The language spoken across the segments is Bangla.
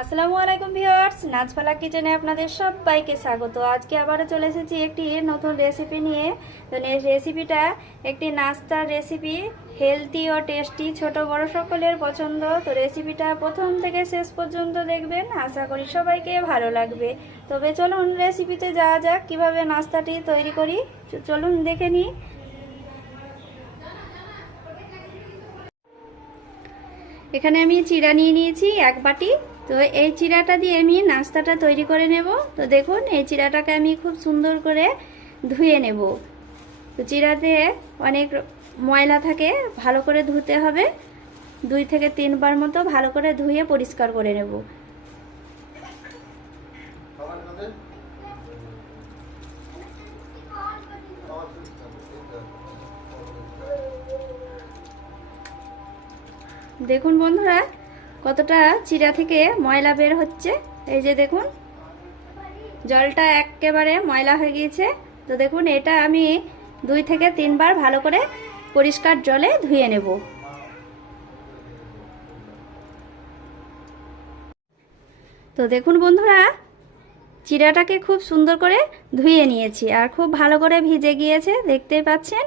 আসসালামু আলাইকুম ভিউয়ার্স নাচপালা কিচেনে আপনাদের সবাইকে স্বাগত। আজকে আবারও চলে এসেছি একটি নতুন রেসিপি নিয়ে। তো রেসিপিটা একটি নাস্তার রেসিপি হেলদি ও টেস্টি ছোট বড় সকলের পছন্দ। তো রেসিপিটা প্রথম থেকে শেষ পর্যন্ত দেখবেন, আশা করি সবাইকে ভালো লাগবে। তবে চলুন রেসিপিতে যাওয়া যাক, কীভাবে নাস্তাটি তৈরি করি। চলুন দেখে নিই। এখানে আমি চিড়া নিয়ে নিয়েছি এক বাটি। তো এই চিড়াটা দিয়ে আমি নাস্তাটা তৈরি করে নেব। তো দেখুন, এই চিড়াটাকে আমি খুব সুন্দর করে ধুয়ে নেব। তো চিড়াতে অনেক ময়লা থাকে, ভালো করে ধুতে হবে। দুই থেকে তিনবার মতো ভালো করে ধুয়ে পরিষ্কার করে নেব। দেখুন বন্ধুরা কতটা চিড়া থেকে ময়লা বের হচ্ছে? এই যে দেখুন, জলটা একেবারে ময়লা হয়ে গিয়েছে। তো দেখুন, এটা আমি দুই থেকে তিনবার ভালো করে পরিষ্কার জলে ধুয়ে নেব। তো দেখুন বন্ধুরা চিড়াটাকে খুব সুন্দর করে ধুয়ে নিয়েছি আর খুব ভালো করে ভিজে গিয়েছে, দেখতেই পাচ্ছেন?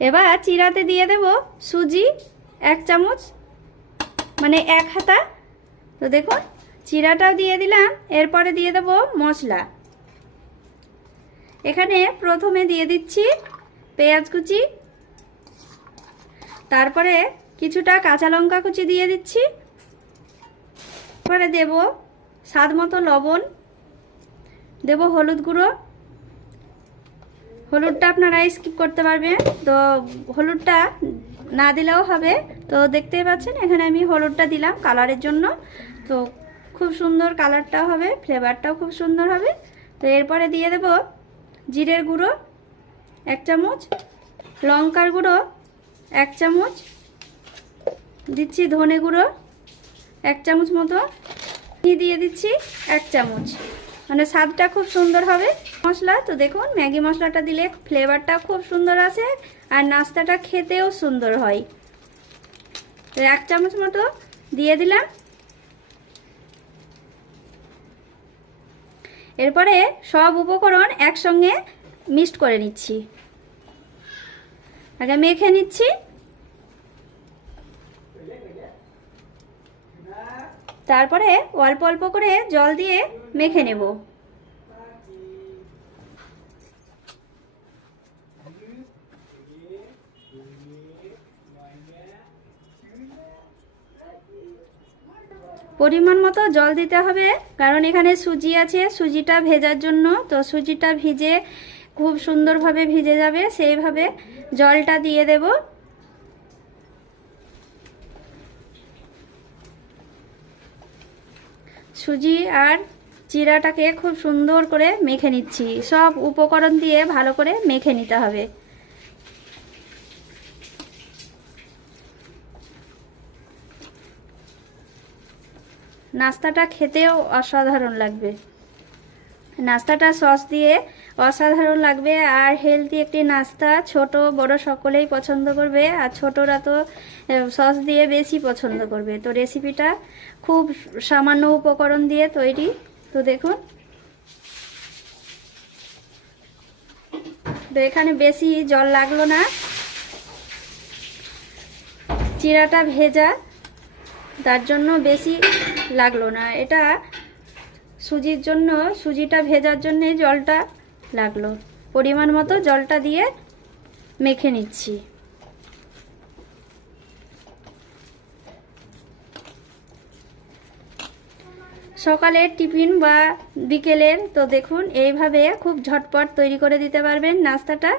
এবার চিরাতে দিয়ে দেব সুজি। এক চামচ মানে এক হাতা। তো দেখুন, চিরাটাও দিয়ে দিলাম, এরপরে দিয়ে দেব মশলা। এখানে প্রথমে দিয়ে দিচ্ছি পেঁয়াজ কুচি, তারপরে কিছুটা কাঁচা লঙ্কা কুচি দিয়ে দিচ্ছি, তারপরে দেব স্বাদ মতো লবণ, দেব হলুদ গুঁড়ো। হলুদটা আপনারা স্কিপ করতে পারবেন, তো হলুদটা না দিলেও হবে। তো দেখতেই পাচ্ছেন, এখানে আমি হলুদটা দিলাম কালারের জন্য। তো খুব সুন্দর কালারটা হবে, ফ্লেভারটাও খুব সুন্দর হবে। তো এরপরে দিয়ে দেব জিরের গুঁড়ো, এক চামচ। লঙ্কার গুঁড়ো, এক চামচ। দিচ্ছি ধনে গুঁড়ো, এক চামচ মতো। ঘি দিয়ে দিচ্ছি এক চামচ। মানে স্বাদটা খুব সুন্দর হবে। মশলা, তো দেখুন, ম্যাগি মশলাটা দিলে ফ্লেভারটা খুব সুন্দর আসে, আর নাস্তাটা খেতেও সুন্দর হয়। এক চামচ মতো দিয়ে দিলাম। এরপরে সব উপকরণ একসঙ্গে মিক্সড করে নিচ্ছি। আগে মেখে নিচ্ছি। তারপরে অল্প অল্প করে জল দিয়ে মেখে নেব। পরিমাণ মতো জল দিতে হবে, কারণ এখানে সুজি আছে। সুজিটা ভেজার জন্য, তো সুজিটা ভিজে খুব সুন্দরভাবে ভিজে যাবে। সেইভাবে জলটা দিয়ে দেব। সুজি আর চিরাটাকে খুব সুন্দর করে মেখে নিচ্ছি। সব উপকরণ দিয়ে ভালো করে মেখে নিতে হবে। নাস্তাটা খেতেও অসাধারণ লাগবে। নাস্তাটা সস দিয়ে অসাধারণ লাগবে আর হেলদি একটি নাস্তা ছোট, বড় সকলেই পছন্দ করবে আর ছোটরা তো সস দিয়ে বেশি পছন্দ করবে। তো রেসিপিটা খুব সামান্য উপকরণ দিয়ে তৈরি। তো দেখুন। তো এখানে বেশি জল লাগল না। চিরাটা ভেজা। তার জন্য বেশি লাগল না। এটা সুজির জন্য, সুজিটা ভেজার জন্যে জলটা লাগল। পরিমাণ মতো জলটা দিয়ে মেখে নিচ্ছি। সকালের টিফিন বা বিকেলের, তো দেখুন, এইভাবে খুব ঝটপট তৈরি করে দিতে পারবেন নাস্তাটা।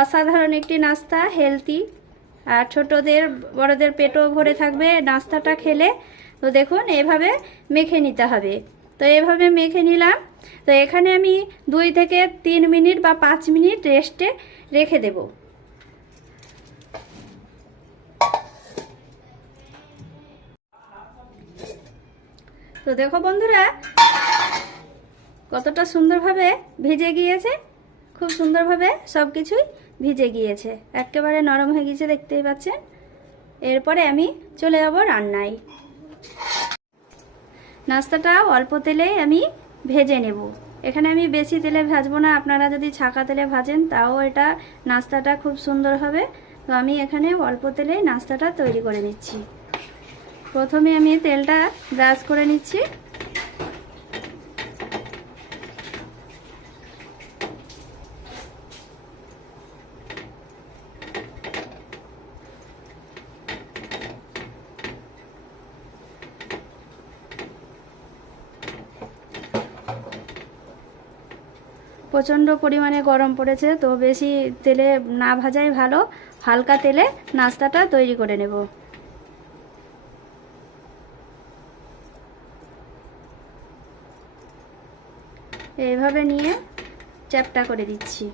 অসাধারণ একটি নাস্তা হেলদি আর ছোটদের, বড়দের পেটও ভরে থাকবে নাস্তাটা খেলে। তো দেখুন, এভাবে মেখে নিতে হবে। তো এভাবে মেখে নিলাম। তো এখানে আমি দুই থেকে তিন মিনিট বা পাঁচ মিনিট রেস্টে রেখে দেব। তো দেখো বন্ধুরা, কতটা সুন্দরভাবে ভিজে গিয়েছে। খুব সুন্দরভাবে সব কিছুই ভিজে গিয়েছে। একেবারে নরম হয়ে গিয়েছে, দেখতেই পাচ্ছেন। এরপরে আমি চলে যাব রান্নায়। নাস্তাটা অল্প তেলেই আমি ভেজে নেব। এখানে আমি বেশি তেলে ভাজবো না, আপনারা যদি ছাকা তেলে ভাজেন তাও এটা নাস্তাটা খুব সুন্দর হবে। তো আমি এখানে অল্প তেলেই নাস্তাটা তৈরি করে নিচ্ছি। প্রথমে আমি তেলটা ব্রাশ করে নিচ্ছি। প্রচণ্ড পরিমাণে গরম পড়েছে, তো বেশি তেলে না ভাজাই ভালো, হালকা তেলে নাস্তাটা তৈরি করে নেব। এইভাবে নিয়ে চ্যাপটা করে দিচ্ছি।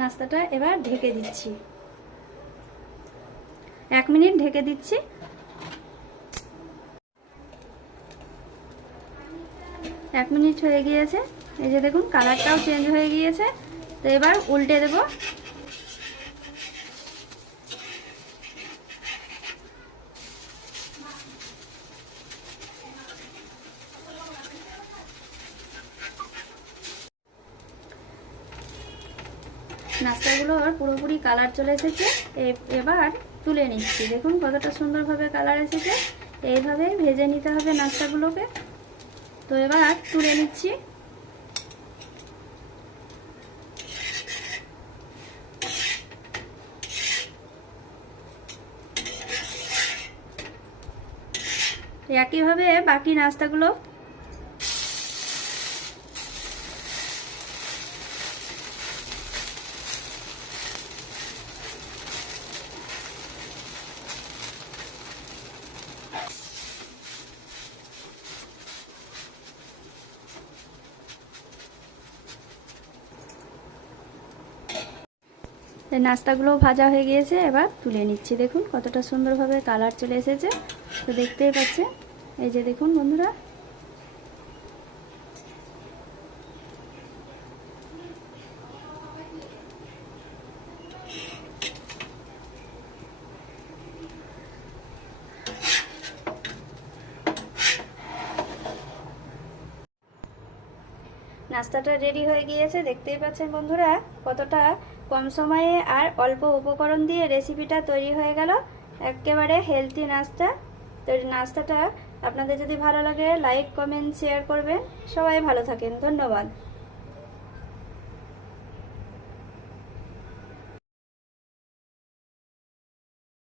নাস্তাটা এবার ঢেকে দিচ্ছি। এক মিনিট ঢেকে দিচ্ছি। এক মিনিট হয়ে গিয়েছে। এই যে দেখুন কালারটাও চেঞ্জ হয়ে গিয়েছে। তো এবার উল্টে দেব। নাস্তাগুলোর পুরোপুরি কালার চলে এসেছে। এবার তুলে নিচ্ছি। দেখুন কতটা সুন্দরভাবে কালার এসেছে। এইভাবে ভেজে নিতে হবে নাস্তাগুলোকে। তো এবার তুলে নিচ্ছি। একইভাবে বাকি নাস্তাগুলো নাস্তাগুলো ভাজা হয়ে গিয়েছে, এবার তুলে নিচ্ছি। দেখুন কতটা সুন্দরভাবে কালার চলে এসেছে। তো দেখতেই পাচ্ছে এই যে দেখুন বন্ধুরা। নাস্তাটা রেডি হয়ে গিয়েছে, দেখতেই পাচ্ছেন বন্ধুরা কতটা কম সময়ে আর অল্প উপকরণ দিয়ে রেসিপিটা তৈরি হয়ে গেল। একেবারে হেলদি নাস্তা। তো নাস্তাটা আপনাদের যদি ভালো লাগে লাইক কমেন্ট শেয়ার করবেন। সবাই ভালো থাকেন। ধন্যবাদ।